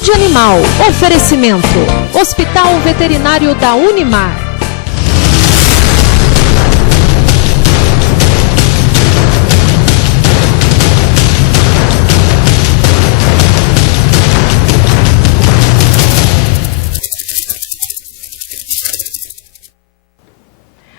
Saúde Animal. Oferecimento. Hospital Veterinário da Unimar.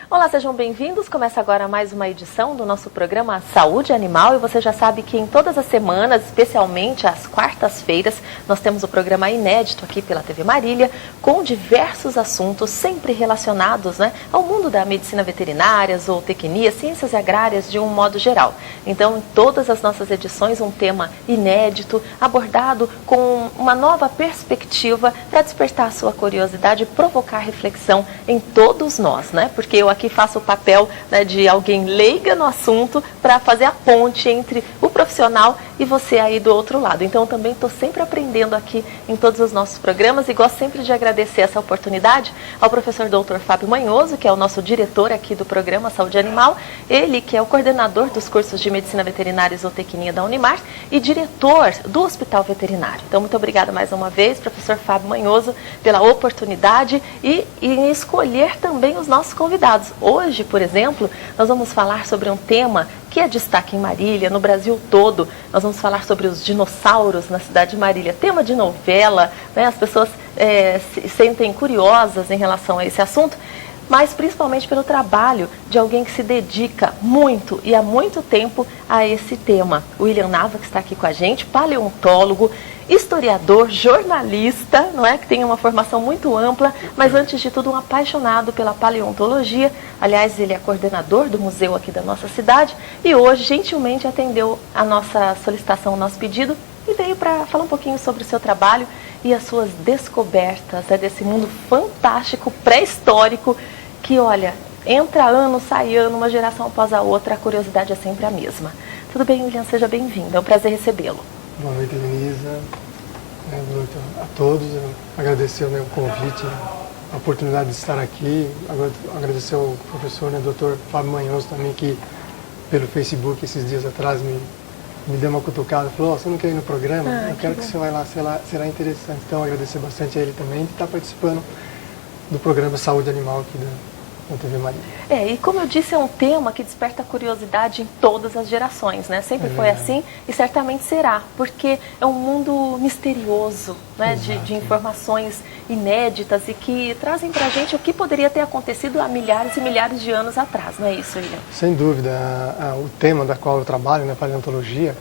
Olá, sejam bem-vindos. Começa agora mais uma edição do nosso programa Saúde Animal. E você já sabe que em todas as semanas, especialmente às quartas-feiras, nós temos o programa inédito aqui pela TV Marília, com diversos assuntos sempre relacionados, ao mundo da medicina veterinária, zootecnia, ciências agrárias de um modo geral. Então, em todas as nossas edições, um tema inédito, abordado com uma nova perspectiva para despertar a sua curiosidade e provocar reflexão em todos nós, Porque eu aqui faço o papel de alguém leiga no assunto para fazer a ponte entre o profissional e você aí do outro lado. Então, eu também estou sempre aprendendo aqui em todos os nossos programas e gosto sempre de agradecer essa oportunidade ao professor Dr. Fábio Manhoso, que é o nosso diretor aqui do programa Saúde Animal, ele que é o coordenador dos cursos de Medicina Veterinária e Zootecnia da Unimar e diretor do Hospital Veterinário. Então, muito obrigada mais uma vez, professor Fábio Manhoso, pela oportunidade e em escolher também os nossos convidados. Hoje, por exemplo, nós vamos falar sobre um tema que é destaque em Marília, no Brasil todo. Nós vamos falar sobre os dinossauros na cidade de Marília. Tema de novela, as pessoas se sentem curiosas em relação a esse assunto, mas principalmente pelo trabalho de alguém que se dedica muito e há muito tempo a esse tema. O William Nava, que está aqui com a gente, paleontólogo, historiador, jornalista, que tem uma formação muito ampla, mas antes de tudo um apaixonado pela paleontologia. Aliás, ele é coordenador do museu aqui da nossa cidade e hoje gentilmente atendeu a nossa solicitação, o nosso pedido e veio para falar um pouquinho sobre o seu trabalho e as suas descobertas desse mundo fantástico, pré-histórico, que, olha, entra ano, sai ano, uma geração após a outra, a curiosidade é sempre a mesma. Tudo bem, William? Seja bem-vindo. É um prazer recebê-lo. Boa noite, Denisa. Boa noite a todos. Eu agradecer o convite, a oportunidade de estar aqui. Agradecer ao professor, Dr. Fábio Manhoso também, que pelo Facebook esses dias atrás me deu uma cutucada, falou, você não quer ir no programa? Eu quero que você vá lá, será interessante. Então, agradecer bastante a ele também de estar participando do programa Saúde Animal aqui da TV Marília. E como eu disse, é um tema que desperta curiosidade em todas as gerações, Sempre foi assim e certamente será, porque é um mundo misterioso, de informações inéditas e que trazem pra gente o que poderia ter acontecido há milhares e milhares de anos atrás, não é isso, William? Sem dúvida. O tema da qual eu trabalho, na paleontologia,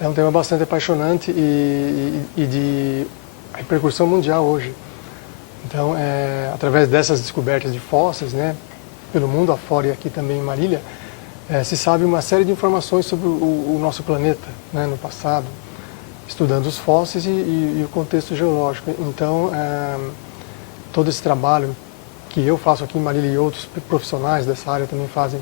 é um tema bastante apaixonante e de repercussão mundial hoje. Então, através dessas descobertas de fósseis, pelo mundo afora e aqui também em Marília, se sabe uma série de informações sobre o nosso planeta, no passado, estudando os fósseis e o contexto geológico. Então, todo esse trabalho que eu faço aqui em Marília e outros profissionais dessa área também fazem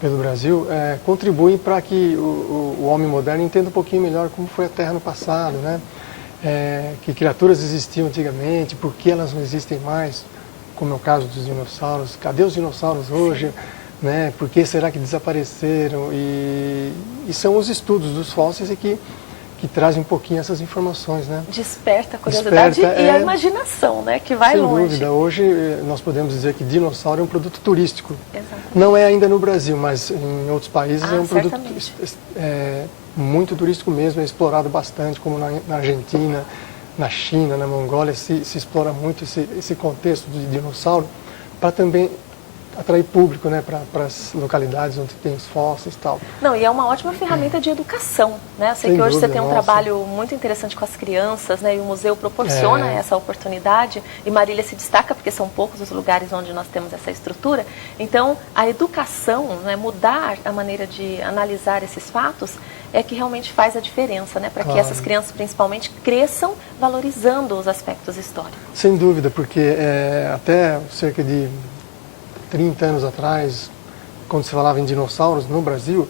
pelo Brasil, contribuem para que o homem moderno entenda um pouquinho melhor como foi a Terra no passado, que criaturas existiam antigamente, por que elas não existem mais, como é o caso dos dinossauros. Cadê os dinossauros hoje? Por que será que desapareceram? E são os estudos dos fósseis que trazem um pouquinho essas informações. Desperta a curiosidade e a imaginação, que vai longe. Sem dúvida. Hoje nós podemos dizer que dinossauro é um produto turístico. Exatamente. Não é ainda no Brasil, mas em outros países é um produto muito turístico mesmo, é explorado bastante, como na Argentina, na China, na Mongólia, se explora muito esse contexto de dinossauro para também atrair público, para as localidades onde tem os fósseis e tal. Não, e é uma ótima ferramenta de educação, Eu sei que hoje você tem um trabalho muito interessante com as crianças, e o museu proporciona essa oportunidade, e Marília se destaca porque são poucos os lugares onde nós temos essa estrutura. Então, a educação, mudar a maneira de analisar esses fatos, é que realmente faz a diferença, para que essas crianças, principalmente, cresçam valorizando os aspectos históricos. Sem dúvida, porque até cerca de 30 anos atrás, quando se falava em dinossauros no Brasil,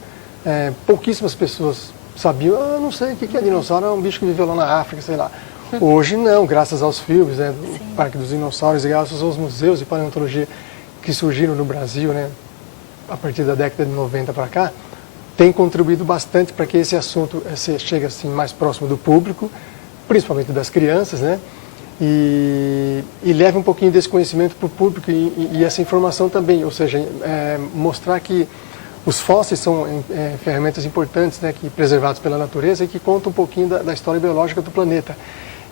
pouquíssimas pessoas sabiam, eu não sei o que é dinossauro, é um bicho que viveu lá na África, sei lá. Hoje não, graças aos filmes, do Parque dos Dinossauros e graças aos museus de paleontologia que surgiram no Brasil, a partir da década de 90 para cá, tem contribuído bastante para que esse assunto chegue assim mais próximo do público principalmente das crianças, né? E leve um pouquinho desse conhecimento para o público e essa informação também, ou seja, mostrar que os fósseis são ferramentas importantes, né, que preservados pela natureza e que contam um pouquinho da história biológica do planeta.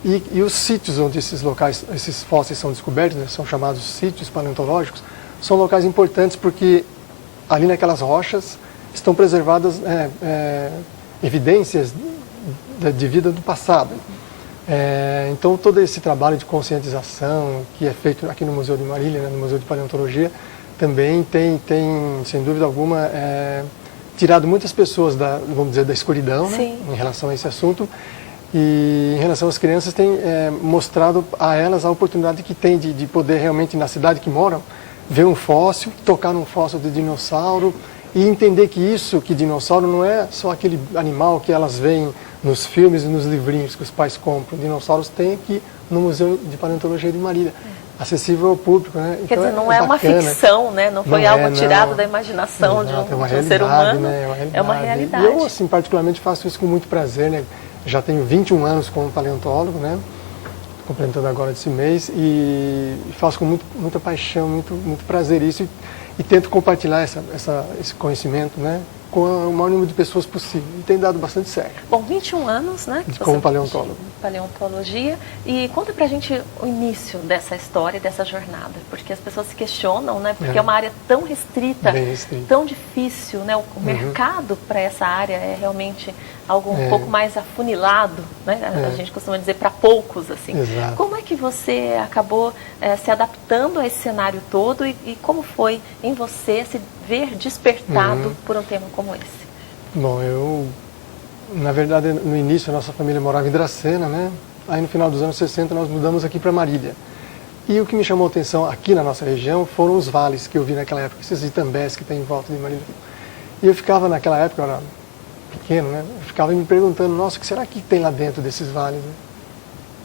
E os sítios onde esses fósseis são descobertos, né, são chamados sítios paleontológicos, são locais importantes porque ali naquelas rochas estão preservadas evidências de vida do passado. Então todo esse trabalho de conscientização que é feito aqui no Museu de Marília, né, no Museu de Paleontologia, também tem sem dúvida alguma, tirado muitas pessoas vamos dizer, da escuridão, né, em relação a esse assunto. E em relação às crianças, tem mostrado a elas a oportunidade que tem de poder realmente, na cidade que moram, ver um fóssil, tocar num fóssil de dinossauro e entender que dinossauro não é só aquele animal que elas veem nos filmes e nos livrinhos que os pais compram. Dinossauros tem aqui no Museu de Paleontologia de Marília, acessível ao público, né? Quer dizer, não é uma ficção, né? Não foi algo tirado da imaginação. Exato, de um ser humano. Né? É uma realidade. E eu, assim, particularmente faço isso com muito prazer, né? Já tenho 21 anos como paleontólogo, né? Completando agora esse mês, e faço com muita paixão, muito prazer isso, e tento compartilhar esse conhecimento, né, com o maior número de pessoas possível. E tem dado bastante certo. Bom, 21 anos, né? Como paleontólogo. Paleontologia. E conta pra gente o início dessa história, dessa jornada. Porque as pessoas se questionam, né? Porque é uma área tão restrita, tão difícil, né? O mercado para essa área é realmente algo um pouco mais afunilado, né? A gente costuma dizer para poucos, assim. Exato. Como é que você acabou se adaptando a esse cenário todo e como foi em você se ver despertado por um tema como esse? Bom, na verdade, no início a nossa família morava em Dracena, né? Aí no final dos anos 60 nós mudamos aqui para Marília. E o que me chamou a atenção aqui na nossa região foram os vales que eu vi naquela época, esses itambés que tem em volta de Marília. E eu ficava naquela época, eu era pequeno, né? Eu ficava me perguntando, nossa, o que será que tem lá dentro desses vales? Né?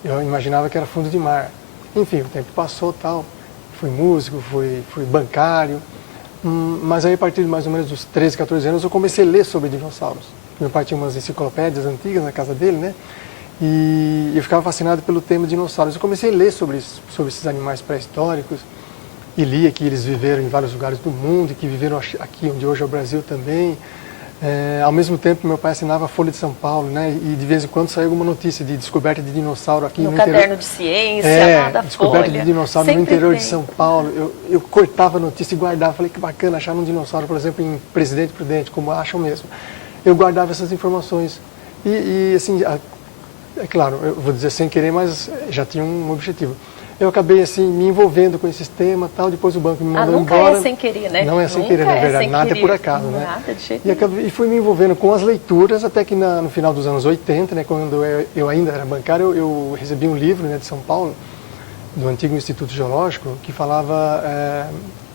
Eu imaginava que era fundo de mar. Enfim, o tempo passou, tal. Fui músico, fui bancário. Mas aí, a partir de mais ou menos dos 13, 14 anos, eu comecei a ler sobre dinossauros. Meu pai tinha umas enciclopédias antigas na casa dele, né? E eu ficava fascinado pelo tema dinossauros. Eu comecei a ler sobre esses animais pré-históricos e lia que eles viveram em vários lugares do mundo e que viveram aqui, onde hoje é o Brasil também. Ao mesmo tempo, meu pai assinava a Folha de São Paulo, né? E de vez em quando saía alguma notícia de descoberta de dinossauro aqui no interior. No caderno de ciência, da descoberta Folha. de dinossauro Sempre no interior tem. de São Paulo. Eu cortava a notícia e guardava. Falei que bacana achar um dinossauro, por exemplo, em Presidente Prudente, como acham mesmo. Eu guardava essas informações. E assim, é claro, eu vou dizer sem querer, mas já tinha um objetivo. Eu acabei assim me envolvendo com esses temas, tal. Depois o banco me mandou nunca embora. É sem querer, né? Não é sem querer, na verdade. Nada é por acaso, né? Nada, de jeito nenhum. E fui me envolvendo com as leituras até que no final dos anos 80, né, quando eu ainda era bancário, eu recebi um livro, né, de São Paulo, do antigo Instituto Geológico, que falava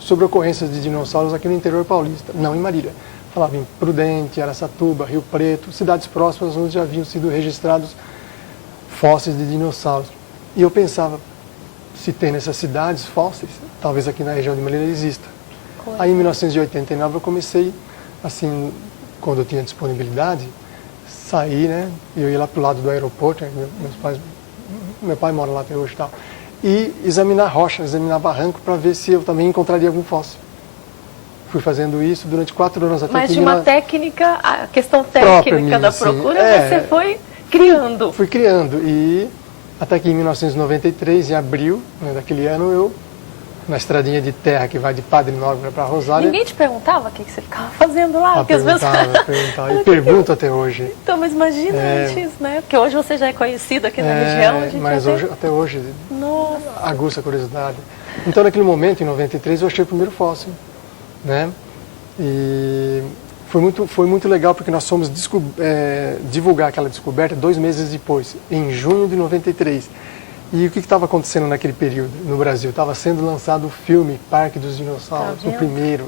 sobre ocorrências de dinossauros aqui no interior paulista, não em Marília. Falava em Prudente, Araçatuba, Rio Preto, cidades próximas onde já haviam sido registrados fósseis de dinossauros. E eu pensava, se tem nessas cidades fósseis, talvez aqui na região de Marília exista. Aí em 1989 eu comecei, assim, quando eu tinha disponibilidade, sair, né? Eu ia lá pro lado do aeroporto, meu pai mora lá até hoje e tal, e examinar rocha, examinar barranco para ver se eu também encontraria algum fóssil. Fui fazendo isso durante 4 anos até Mas que de uma técnica, a questão técnica da procura, você foi criando. Fui criando e até que em 1993, em abril, né, daquele ano, na estradinha de terra que vai de Padre Nóbrega para Rosália... Ninguém te perguntava o que você ficava fazendo lá? Perguntava. E pergunto até hoje. Então, mas imagina antes, né? Porque hoje você já é conhecido aqui na região. Mas até hoje, nossa, aguça a curiosidade. Então, naquele momento, em 93, eu achei o primeiro fóssil, né? E foi muito legal porque nós fomos divulgar aquela descoberta 2 meses depois, em junho de 93. E o que estava acontecendo naquele período no Brasil? Estava sendo lançado o filme Parque dos Dinossauros, o primeiro.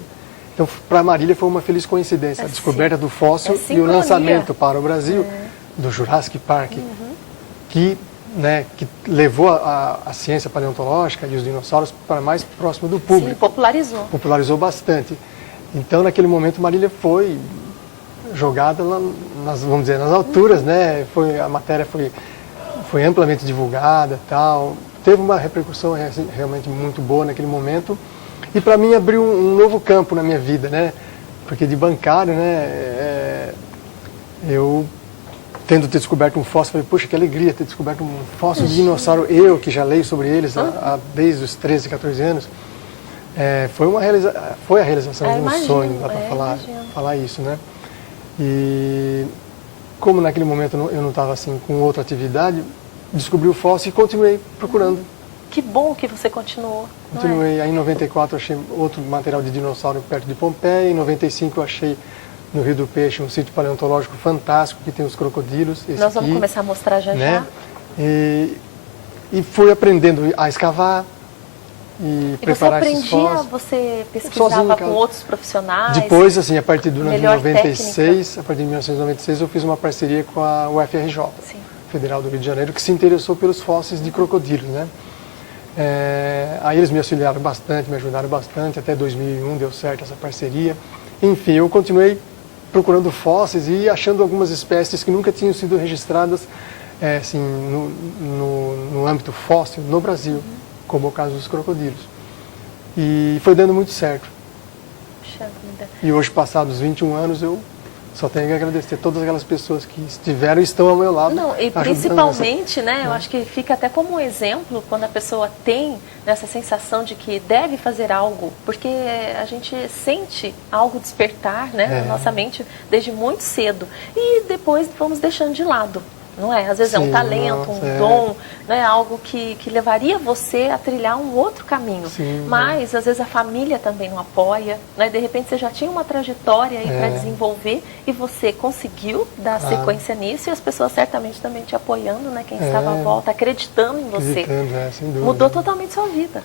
Então, para Marília foi uma feliz coincidência, a descoberta do fóssil e o lançamento para o Brasil do Jurassic Park, que levou a ciência paleontológica e os dinossauros para mais próximo do público. Sim, popularizou. Popularizou bastante. Então, naquele momento, Marília foi jogada lá, vamos dizer, nas alturas, né? A matéria foi amplamente divulgada, tal. Teve uma repercussão realmente muito boa naquele momento. E para mim abriu um novo campo na minha vida, né? Porque de bancário, né? Eu, tendo ter descoberto um fóssil, falei, puxa, que alegria ter descoberto um fóssil de dinossauro. Eu, que já leio sobre eles desde os 13, 14 anos, foi a realização de um sonho, dá para falar isso, né? E como naquele momento eu não estava assim com outra atividade, descobri o fóssil e continuei procurando. Que bom que você continuou. Continuei. Aí em 94 eu achei outro material de dinossauro perto de Pompeia. Em 95 eu achei no Rio do Peixe um sítio paleontológico fantástico que tem os crocodilos. Nós vamos começar a mostrar já já. E fui aprendendo a escavar e preparar esses fósseis. Você pesquisava com outros profissionais? Depois, assim, a partir do ano de 96, a partir de 1996, eu fiz uma parceria com a UFRJ, Sim. Federal do Rio de Janeiro, que se interessou pelos fósseis de crocodilos, né? Aí eles me auxiliaram bastante, me ajudaram bastante, até 2001 deu certo essa parceria. Enfim, eu continuei procurando fósseis e achando algumas espécies que nunca tinham sido registradas assim, no âmbito fóssil no Brasil, como o caso dos crocodilos. E foi dando muito certo. Puxa vida. E hoje, passados 21 anos, eu só tenho que agradecer todas aquelas pessoas que estiveram e estão ao meu lado. Não, e principalmente, né, eu acho que fica até como um exemplo quando a pessoa tem essa sensação de que deve fazer algo, porque a gente sente algo despertar, né, na nossa mente desde muito cedo e depois vamos deixando de lado. Não é? Às vezes é um talento, um dom, né? Algo que levaria você a trilhar um outro caminho. Sim, mas, às vezes, a família também não apoia. Né? De repente, você já tinha uma trajetória aí para desenvolver e você conseguiu dar sequência nisso e as pessoas certamente também te apoiando, né? Quem estava à volta, acreditando em você. Sem dúvida. Mudou totalmente sua vida.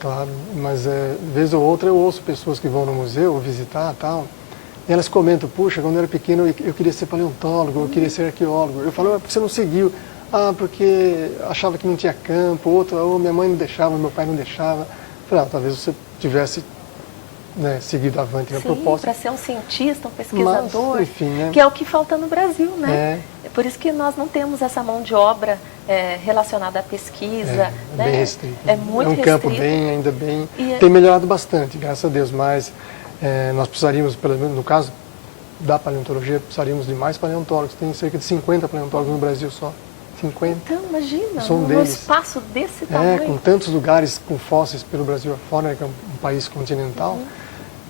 Claro. Mas, vez ou outra, eu ouço pessoas que vão no museu visitar e tal. E elas comentam, puxa, quando eu era pequeno eu queria ser paleontólogo, eu queria ser arqueólogo. Eu falo, por que você não seguiu? Porque achava que não tinha campo, ou minha mãe não deixava, meu pai não deixava. Eu falei, talvez você tivesse seguido avante na proposta. Para ser um cientista, um pesquisador, mas, enfim, né? Que é o que falta no Brasil, né? É por isso que nós não temos essa mão de obra relacionada à pesquisa. Bem restrito. É muito restrito. É um campo ainda bem... Tem melhorado bastante, graças a Deus, mas... nós precisaríamos, pelo menos no caso da paleontologia, precisaríamos de mais paleontólogos. Tem cerca de 50 paleontólogos no Brasil só. 50. Então, imagina, num espaço desse tamanho. Com tantos lugares com fósseis pelo Brasil afora, né, que é um país continental,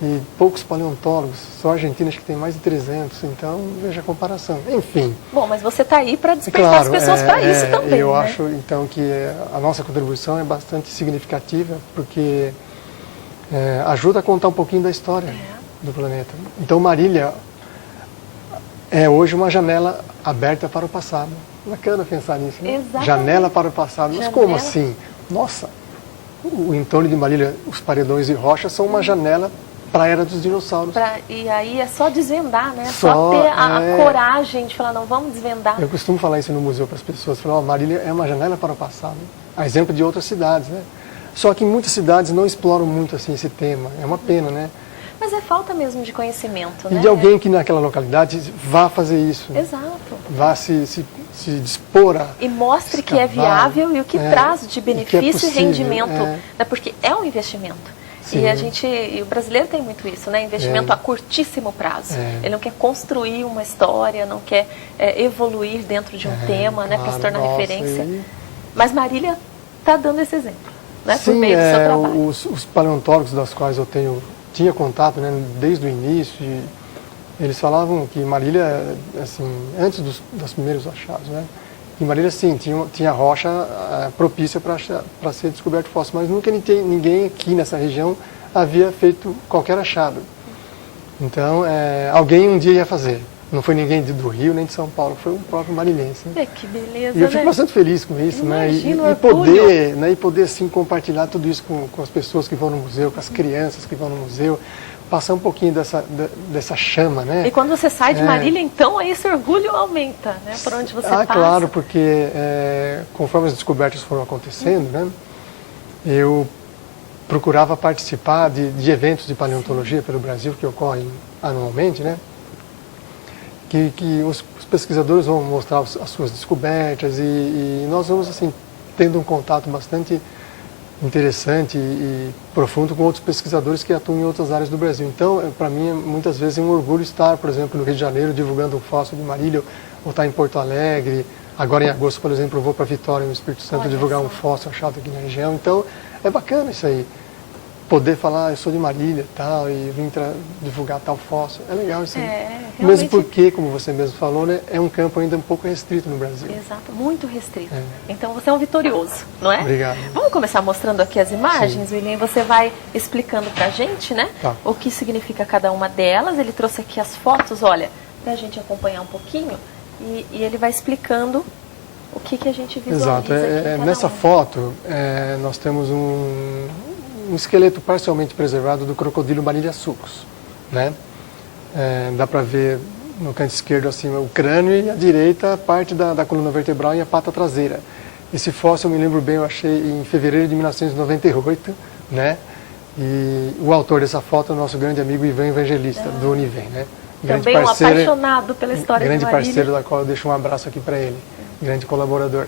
e poucos paleontólogos. Só a Argentina acho que tem mais de 300, então veja a comparação. Enfim. Bom, mas você está aí para despertar as pessoas para isso também. Eu acho, então, que a nossa contribuição é bastante significativa, porque... ajuda a contar um pouquinho da história do planeta. Então, Marília é hoje uma janela aberta para o passado. Bacana pensar nisso, né? Exatamente. Janela para o passado. Mas como assim? Nossa, o entorno de Marília, os paredões e rochas são uma janela para a era dos dinossauros. E aí é só desvendar, né? Só ter a coragem de falar, não, vamos desvendar. Eu costumo falar isso no museu para as pessoas. Falar, Marília é uma janela para o passado. A exemplo de outras cidades, né? Só que muitas cidades não exploram muito assim esse tema. É uma pena, né? Mas é falta mesmo de conhecimento, né? E de alguém que naquela localidade vá fazer isso. Exato. Vá se dispor a... E mostre que é viável e o que traz de benefício e rendimento. Né? Porque é um investimento. Sim. E o brasileiro tem muito isso, né? Investimento a curtíssimo prazo. Ele não quer construir uma história, não quer evoluir dentro de um tema, né? Para se tornar referência. Mas Marília está dando esse exemplo. Né? Sim, por meio do seu trabalho. Os paleontólogos das quais eu tinha contato, né, desde o início, eles falavam que Marília, assim, antes dos primeiros achados, né, que Marília, sim, tinha rocha propícia para ser descoberto fóssil, mas nunca ninguém aqui nessa região havia feito qualquer achado. Então, alguém um dia ia fazer. Não foi ninguém do Rio nem de São Paulo, foi o próprio marilhense. Né? Que beleza, e eu fico bastante feliz com isso, Imagino, né? E poder assim, compartilhar tudo isso com as pessoas que vão no museu, com as crianças que vão no museu, passar um pouquinho dessa chama, né? E quando você sai de Marília, então, aí esse orgulho aumenta, né? Por onde você passa. Claro, porque conforme as descobertas foram acontecendo, né? Eu procurava participar de eventos de paleontologia pelo Brasil, que ocorrem anualmente, né? que os pesquisadores vão mostrar as suas descobertas e nós vamos assim tendo um contato bastante interessante e profundo com outros pesquisadores que atuam em outras áreas do Brasil. Então, para mim, muitas vezes é um orgulho estar, por exemplo, no Rio de Janeiro divulgando um fóssil de Marília, ou estar em Porto Alegre. Agora em agosto, por exemplo, eu vou para Vitória, no Espírito Santo, divulgar um fóssil achado aqui na região. Então, é bacana isso aí. Poder falar, eu sou de Marília e tal, e vim divulgar tal fóssil. É legal isso aí. Realmente... Mesmo porque, como você mesmo falou, né, é um campo ainda um pouco restrito no Brasil. Exato, muito restrito. Então você é um vitorioso, não é? Obrigado. Vamos começar mostrando aqui as imagens, William, e você vai explicando pra gente, né? Tá. O que significa cada uma delas. Ele trouxe aqui as fotos, olha, pra gente acompanhar um pouquinho, e ele vai explicando o que a gente visualiza. Exato. Aqui, nessa foto, nós temos um esqueleto parcialmente preservado do crocodilo Marília sucos, né? Dá para ver no canto esquerdo acima o crânio e à direita parte da coluna vertebral e a pata traseira. Esse fóssil, eu me lembro bem, eu achei em fevereiro de 1998, né? E o autor dessa foto é o nosso grande amigo Ivan Evangelista, do Univem, né? Também um apaixonado pela história de Marília. Grande parceiro da qual eu deixo um abraço aqui para ele, grande colaborador.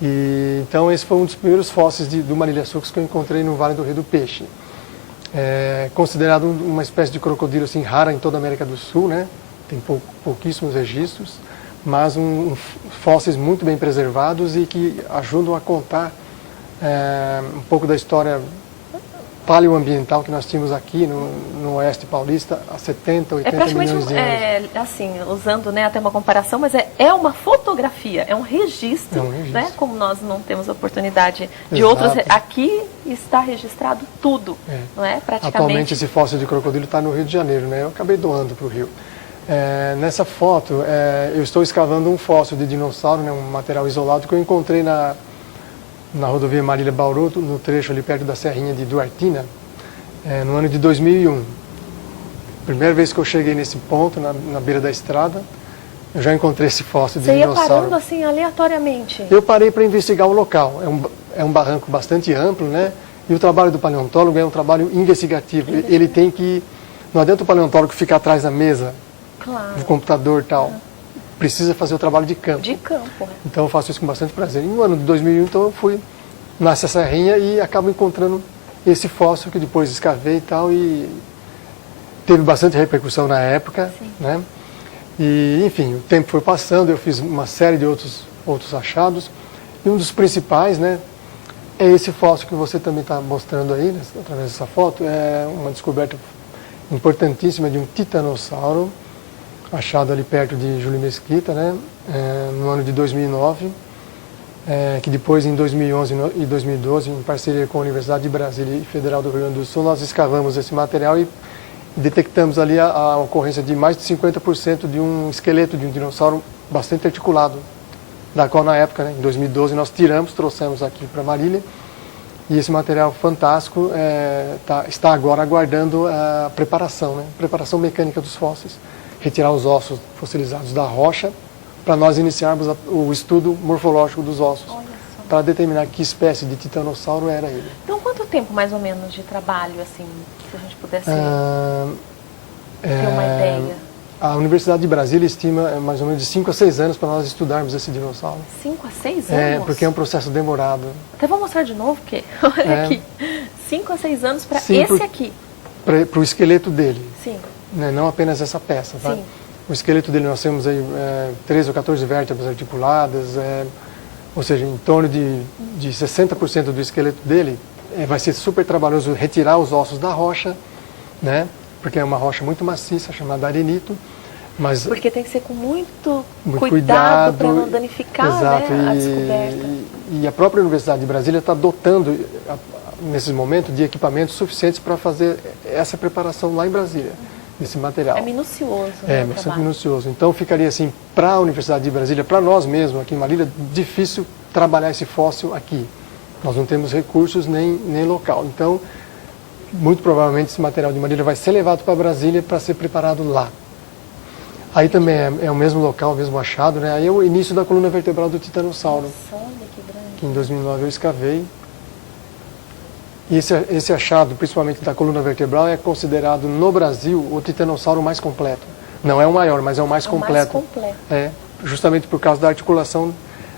E, então esse foi um dos primeiros fósseis do Marília sucos que eu encontrei no Vale do Rio do Peixe. Considerado uma espécie de crocodilo assim, rara em toda a América do Sul, né? Tem pouquíssimos registros, mas fósseis muito bem preservados e que ajudam a contar um pouco da história paleoambiental que nós tínhamos aqui no Oeste Paulista há 70, 80 milhões de anos. Assim, usando, né, até uma comparação, mas é uma fotografia, é um registro, né? Como nós não temos oportunidade de outros, aqui está registrado tudo, não é? Praticamente. Atualmente esse fóssil de crocodilo está no Rio de Janeiro, né? Eu acabei doando para o Rio. Nessa foto, eu estou escavando um fóssil de dinossauro, né, um material isolado que eu encontrei na rodovia Marília-Bauru, no trecho ali perto da Serrinha de Duartina, no ano de 2001. Primeira vez que eu cheguei nesse ponto, na beira da estrada, eu já encontrei esse fóssil de dinossauro. Você ia parando assim aleatoriamente? Eu parei para investigar o local. É um barranco bastante amplo, né? E o trabalho do paleontólogo é um trabalho investigativo. Ele tem que... Não adianta o paleontólogo ficar atrás da mesa, do computador e tal. Precisa fazer o trabalho de campo. De campo. Então eu faço isso com bastante prazer. E no ano de 2001, então, eu fui nessa serrinha e acabo encontrando esse fóssil que depois escavei e tal, e teve bastante repercussão na época, né? E, enfim, o tempo foi passando, eu fiz uma série de outros achados, e um dos principais, né, é esse fóssil que você também está mostrando aí, né, através dessa foto. É uma descoberta importantíssima de um titanossauro, achado ali perto de Júlio Mesquita, né, no ano de 2009, que depois em 2011 e 2012, em parceria com a Universidade de Brasília e Federal do Rio Grande do Sul, nós escavamos esse material e detectamos ali a ocorrência de mais de 50% de um esqueleto de um dinossauro bastante articulado, da qual na época, né, em 2012, nós trouxemos aqui para Marília, e esse material fantástico está agora aguardando a preparação, né, preparação mecânica dos fósseis. Retirar os ossos fossilizados da rocha para nós iniciarmos o estudo morfológico dos ossos, para determinar que espécie de titanossauro era ele. Então, quanto tempo mais ou menos de trabalho, assim, se a gente pudesse ter uma ideia? A Universidade de Brasília estima mais ou menos de 5 a 6 anos para nós estudarmos esse dinossauro. 5 a 6 anos? Porque é um processo demorado. Até vou mostrar de novo, porque olha aqui, 5 a 6 anos para esse aqui. Para o esqueleto dele. Sim. Né, não apenas essa peça, tá? Sim. O esqueleto dele, nós temos aí 13 ou 14 vértebras articuladas, ou seja, em torno de 60% do esqueleto dele. Vai ser super trabalhoso retirar os ossos da rocha, né? Porque é uma rocha muito maciça, chamada arenito. Mas porque tem que ser com muito cuidado para não danificar, exato, né, a descoberta. E a própria Universidade de Brasília está dotando, nesses momentos, de equipamentos suficientes para fazer essa preparação lá em Brasília. Desse material. É minucioso, né? Bastante minucioso. Então ficaria assim, para a Universidade de Brasília, para nós mesmos aqui em Marília, difícil trabalhar esse fóssil aqui. Nós não temos recursos nem local. Então, muito provavelmente esse material de Marília vai ser levado para Brasília para ser preparado lá. Aí também é o mesmo local, o mesmo achado, né? Aí é o início da coluna vertebral do titanossauro. Nossa, olha que grande. Que em 2009 eu escavei. E esse achado, principalmente da coluna vertebral, é considerado no Brasil o titanossauro mais completo. Não é o maior, mas é o mais É o completo. mais completo. É, justamente por causa da articulação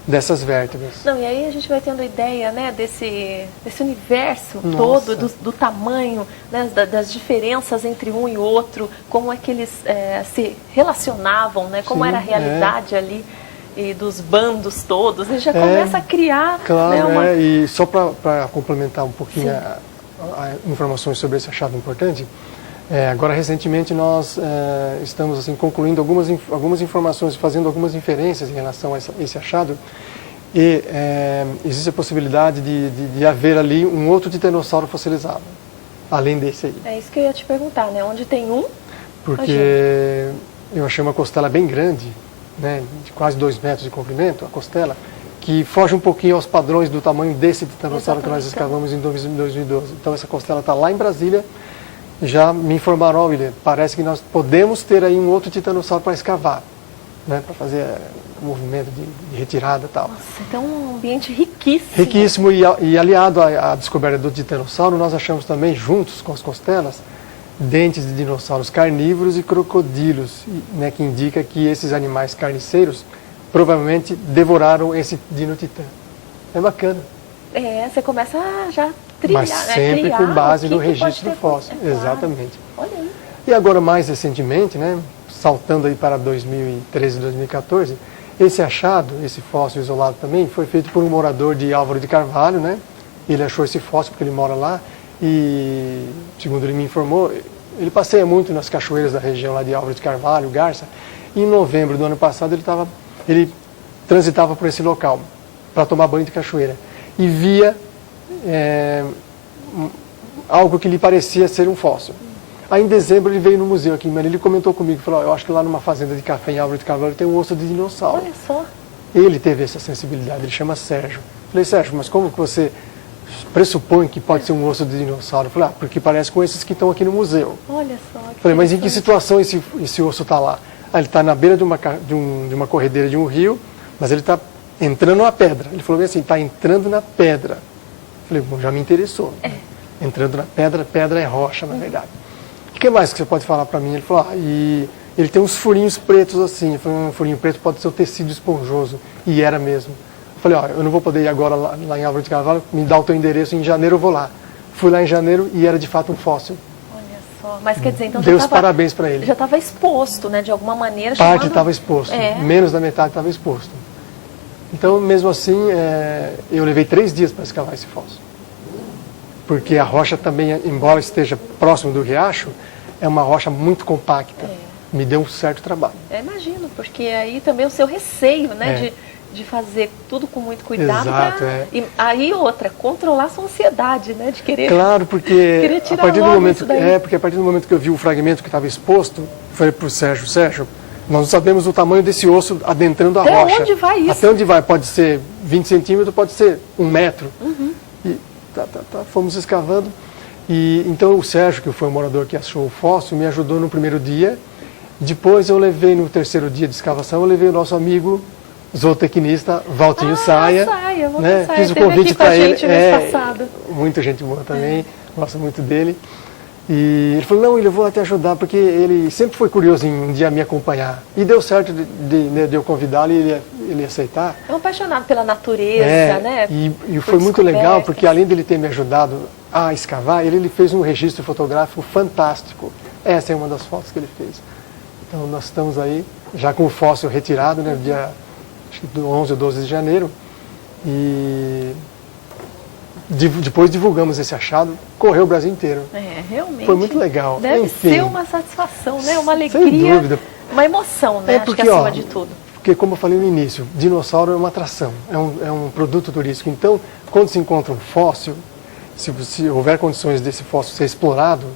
dessas vértebras. Não, e aí a gente vai tendo ideia, né, desse universo Nossa. todo, do tamanho, né, das diferenças entre um e outro, como é que eles se relacionavam, né, como Sim, era a realidade ali e dos bandos todos. A gente já começa a criar... Claro, né, e só para complementar um pouquinho a informações sobre esse achado importante, agora recentemente nós estamos assim, concluindo algumas informações, fazendo algumas inferências em relação a esse achado, e existe a possibilidade de haver ali um outro titanossauro fossilizado, além desse aí. É isso que eu ia te perguntar, né? Onde tem um... Porque eu achei uma costela bem grande, né, de quase 2 metros de comprimento, a costela, que foge um pouquinho aos padrões do tamanho desse titanossauro que nós escavamos em 2012. Então essa costela está lá em Brasília. Já me informaram, William, parece que nós podemos ter aí um outro titanossauro para escavar, né, para fazer movimento de retirada e tal. Nossa, então um ambiente riquíssimo. Riquíssimo, e aliado à descoberta do titanossauro, nós achamos também, juntos com as costelas, dentes de dinossauros carnívoros e crocodilos, né, que indica que esses animais carniceiros provavelmente devoraram esse dinotitã. É bacana. Você começa a já trilhar, mas né? sempre Criar com base o no que registro do pode ter fóssil. acontecido. Exatamente. Olha aí. E agora, mais recentemente, né, saltando aí para 2013 e 2014, esse achado, esse fóssil isolado também, foi feito por um morador de Álvaro de Carvalho, né? Ele achou esse fóssil porque ele mora lá e, segundo ele me informou, ele passeia muito nas cachoeiras da região lá de Álvaro de Carvalho, Garça, e em novembro do ano passado ele transitava por esse local para tomar banho de cachoeira e via algo que lhe parecia ser um fóssil. Aí em dezembro ele veio no museu aqui, mas ele comentou comigo, falou, eu acho que lá numa fazenda de café em Álvaro de Carvalho tem um osso de dinossauro. Olha só. Ele teve essa sensibilidade, ele chama Sérgio. Falei, Sérgio, mas como que você pressupõe que pode ser um osso de dinossauro? Eu falei, porque parece com esses que estão aqui no museu. Olha só. Falei, mas em que situação esse osso está lá? Ele está na beira de uma corredeira de um rio, mas ele está entrando na pedra. Ele falou assim, está entrando na pedra. Falei, bom, já me interessou. Entrando na pedra, pedra é rocha, na verdade. O que mais que você pode falar para mim? Ele falou, e ele tem uns furinhos pretos assim. Eu falei, um furinho preto pode ser o tecido esponjoso. E era mesmo. Eu falei, eu não vou poder ir agora lá em Álvaro de Carvalho, me dá o teu endereço, em janeiro eu vou lá. Fui lá em janeiro e era de fato um fóssil. Olha só. Mas quer dizer, então Deu os parabéns para ele. Já estava exposto, né, de alguma maneira. Parte estava exposto, É. menos da metade estava exposto. Então, mesmo assim, eu levei 3 dias para escavar esse fóssil. Porque a rocha também, embora esteja próximo do riacho, é uma rocha muito compacta. Me deu um certo trabalho. Imagino, porque aí também o seu receio, né, de fazer tudo com muito cuidado. Exato, E aí outra, controlar a sua ansiedade, né, de querer... Claro, porque tirar a partir do logo momento isso daí. porque a partir do momento que eu vi o fragmento que estava exposto, eu falei para o Sérgio, nós não sabemos o tamanho desse osso adentrando a Até rocha. onde vai isso? Até onde vai? Pode ser 20 centímetros, pode ser 1 metro. E fomos escavando. E então o Sérgio, que foi o morador que achou o fóssil, me ajudou no primeiro dia. Depois eu levei, no terceiro dia de escavação, eu levei o nosso amigo zootecnista Valtinho Saia. Saia, né? Saia. Fiz o Teve convite aqui com a para ele. gente mês passado. Muita gente boa também, gosto muito dele. E ele falou, não, eu vou até ajudar, porque ele sempre foi curioso em um dia me acompanhar. E deu certo de eu convidá-lo e ele aceitar. É um apaixonado pela natureza, né? E foi muito legal, porque além dele ter me ajudado a escavar, ele fez um registro fotográfico fantástico. Essa é uma das fotos que ele fez. Então nós estamos aí, já com o fóssil retirado, né, dia acho que do 11 ou 12 de janeiro. E depois divulgamos esse achado, correu o Brasil inteiro. Realmente. Foi muito legal. Deve Enfim, ser uma satisfação, né? Uma alegria. Sem dúvida. Uma emoção, né? Porque, acho que acima de tudo. Porque, como eu falei no início, dinossauro é uma atração, é um produto turístico. Então, quando se encontra um fóssil, se houver condições desse fóssil ser explorado,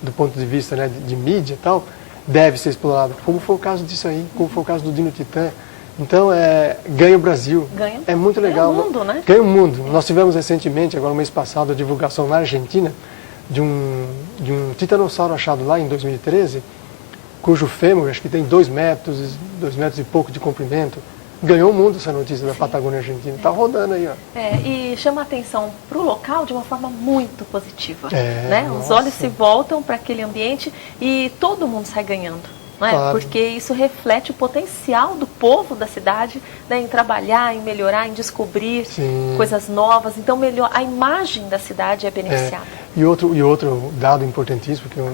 do ponto de vista, né, de mídia e tal, deve ser explorado, como foi o caso disso aí, como foi o caso do dinotitã. Então, ganha o Brasil. Ganha. É muito legal. Ganha o mundo, né? Ganha o mundo. Nós tivemos recentemente, agora no mês passado, a divulgação na Argentina de um titanossauro achado lá em 2013, cujo fêmur, acho que tem 2 metros e pouco de comprimento. Ganhou o mundo essa notícia da Patagônia Argentina. Está rodando aí, ó. E chama a atenção para o local de uma forma muito positiva. Né? Os Nossa. olhos se voltam para aquele ambiente e todo mundo sai ganhando. não é? Claro. Porque isso reflete o potencial do povo da cidade, né, em trabalhar, em melhorar, em descobrir coisas novas. Então, melhor, a imagem da cidade é beneficiada. E outro dado importantíssimo que eu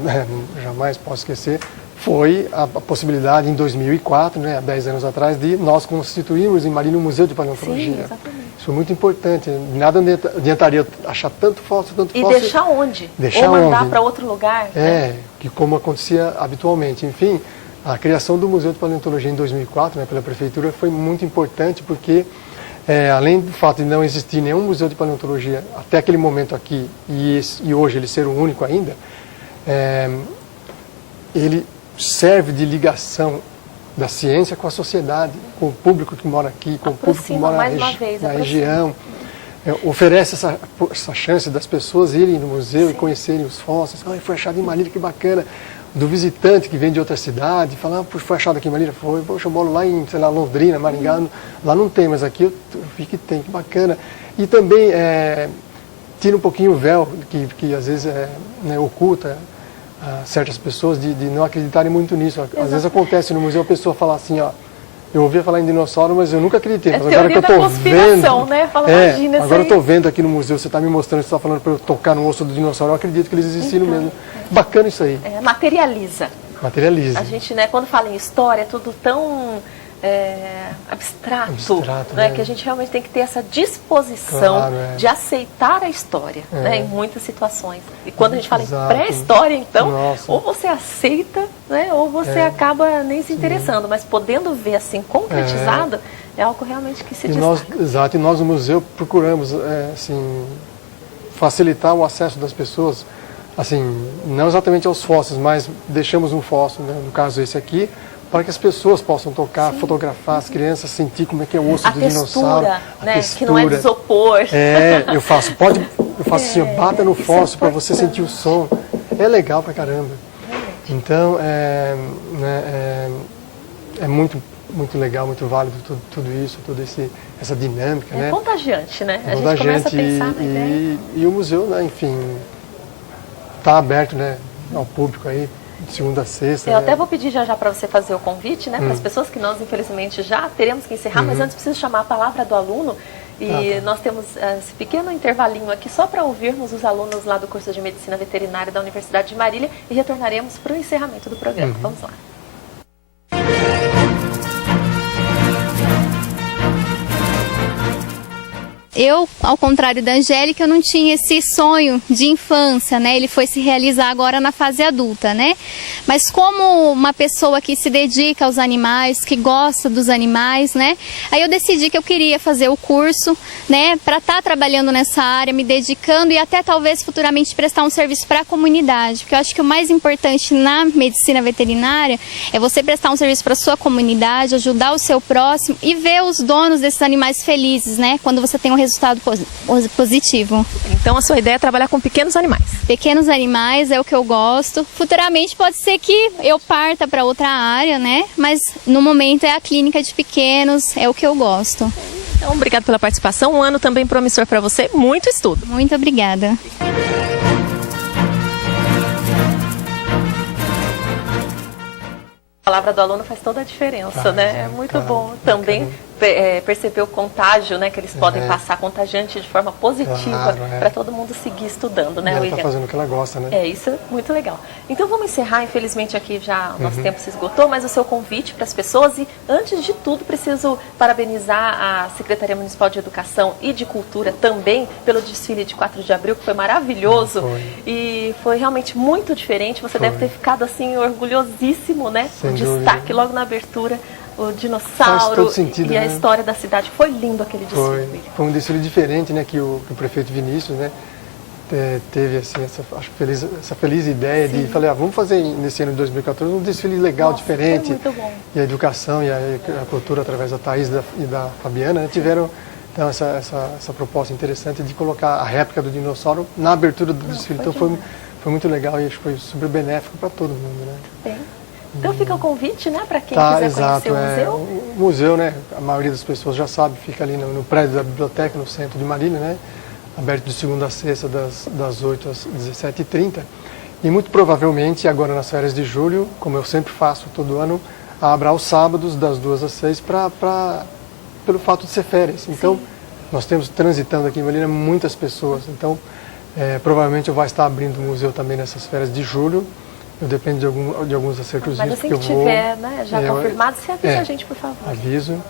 jamais posso esquecer foi a possibilidade em 2004, né, há 10 anos atrás, de nós constituirmos em Marília um museu de paleontologia. Sim, exatamente. Isso foi muito importante. Nada adiantaria achar tanto fóssil. E deixar onde? Ou mandar para outro lugar. Né? Que como acontecia habitualmente. Enfim, a criação do Museu de Paleontologia em 2004, né, pela Prefeitura, foi muito importante porque, além do fato de não existir nenhum museu de paleontologia até aquele momento aqui, e hoje ele ser o único ainda, ele serve de ligação da ciência com a sociedade, com o público que mora aqui, com o público que mora na região. Oferece essa chance das pessoas irem no museu e conhecerem os fósseis. Foi achado em Marília, que bacana. Do visitante que vem de outra cidade, fala, foi achado aqui em Marília? Foi, poxa, eu moro lá em, sei lá, Londrina, Maringá, lá não tem, mas aqui eu vi que tem, que bacana. E também tira um pouquinho o véu, que às vezes oculta certas pessoas de não acreditarem muito nisso. Às vezes acontece no museu a pessoa falar assim, eu ouvia falar em dinossauro, mas eu nunca acreditei. Mas agora que eu estou vendo, né? Fala, imagina, agora eu estou vendo aqui no museu, você está me mostrando, você está falando para eu tocar no osso do dinossauro, eu acredito que eles existiram mesmo. Bacana isso aí. Materializa. Materializa. A gente, né, quando fala em história, é tudo tão abstrato, né? Que a gente realmente tem que ter essa disposição de aceitar a história, né, em muitas situações. E quando a gente fala em pré-história, então, ou você aceita, né, ou você acaba nem se interessando, mas podendo ver assim concretizado, é algo realmente que se destaca. E nós no museu procuramos assim, facilitar o acesso das pessoas, assim, não exatamente aos fósseis, mas deixamos um fóssil, né, no caso esse aqui, para que as pessoas possam tocar, fotografar, as crianças sentir como é que é o osso do dinossauro. A textura, que não é de isopor. Eu faço assim, bata no fóssil para você sentir o som. É legal pra caramba. Então, é muito, muito legal, muito válido tudo isso, toda essa dinâmica. É contagiante, né? A gente começa a pensar na ideia. E o museu, né, enfim, está aberto, né, ao público aí, de segunda a sexta. Eu até vou pedir já para você fazer o convite, né, para as pessoas que nós, infelizmente, já teremos que encerrar, mas antes preciso chamar a palavra do aluno. E nós temos esse pequeno intervalinho aqui só para ouvirmos os alunos lá do curso de Medicina Veterinária da Universidade de Marília e retornaremos para o encerramento do programa. Vamos lá. Eu, ao contrário da Angélica, eu não tinha esse sonho de infância, né? Ele foi se realizar agora na fase adulta, né? Mas como uma pessoa que se dedica aos animais, que gosta dos animais, né? Aí eu decidi que eu queria fazer o curso, né? Para estar trabalhando nessa área, me dedicando e até talvez futuramente prestar um serviço para a comunidade. Porque eu acho que o mais importante na medicina veterinária é você prestar um serviço para a sua comunidade, ajudar o seu próximo e ver os donos desses animais felizes, né? Quando você tem um resultado positivo. Então a sua ideia é trabalhar com pequenos animais? Pequenos animais é o que eu gosto. Futuramente pode ser que eu parta para outra área, né? Mas no momento é a clínica de pequenos, é o que eu gosto. Então, obrigado pela participação. Um ano também promissor para você. Muito estudo. Muito obrigada. A palavra do aluno faz toda a diferença, né? É muito bom também perceber o contágio, né? Que eles podem passar contagiante de forma positiva para todo mundo seguir estudando, né, William? Ela está fazendo o que ela gosta, né? Isso é muito legal. Então vamos encerrar, infelizmente aqui já o nosso tempo se esgotou, mas o seu convite para as pessoas e antes de tudo preciso parabenizar a Secretaria Municipal de Educação e de Cultura também pelo desfile de 4 de abril, que foi maravilhoso e foi realmente muito diferente. Você deve ter ficado assim orgulhosíssimo, né? O destaque logo na abertura. O dinossauro sentido, e a história da cidade. Foi lindo aquele desfile. Foi um desfile diferente, né, que o prefeito Vinícius, né, teve assim, essa feliz ideia de falar, vamos fazer nesse ano de 2014 um desfile legal, diferente. Foi muito bom. E a educação e a cultura, através da Thaís e da Fabiana, né, tiveram então, essa proposta interessante de colocar a réplica do dinossauro na abertura do desfile. Então foi muito legal e acho que foi super benéfico para todo mundo, né? Bem. Então fica o convite, né, para quem quiser conhecer o museu. O museu, né, a maioria das pessoas já sabe, fica ali no prédio da biblioteca, no centro de Marília, né, aberto de segunda a sexta, das 8 às 17h30. E muito provavelmente, agora nas férias de julho, como eu sempre faço todo ano, abra aos sábados, das 2 às 6, pelo fato de ser férias. Então, nós temos transitando aqui em Molina muitas pessoas. Então, provavelmente eu vou estar abrindo o museu também nessas férias de julho. Eu dependo de alguns acertos. Mas assim que tiver, né, já confirmado, você avisa a gente, por favor. Aviso.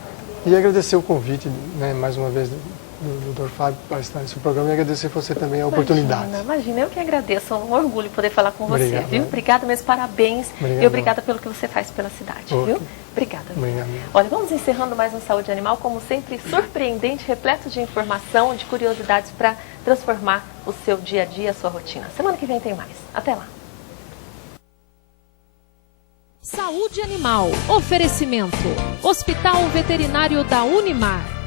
E agradecer o convite, né, mais uma vez, do Dr. Fábio para estar nesse programa e agradecer você também a oportunidade. Imagina, eu que agradeço. É um orgulho poder falar com você, Obrigado, viu? Obrigada mesmo, parabéns. Obrigado. E obrigada pelo que você faz pela cidade, viu? Obrigada. Obrigado. Olha, vamos encerrando mais um Saúde Animal, como sempre, surpreendente, repleto de informação, de curiosidades para transformar o seu dia a dia, a sua rotina. Semana que vem tem mais. Até lá. Saúde Animal. Oferecimento. Hospital Veterinário da Unimar.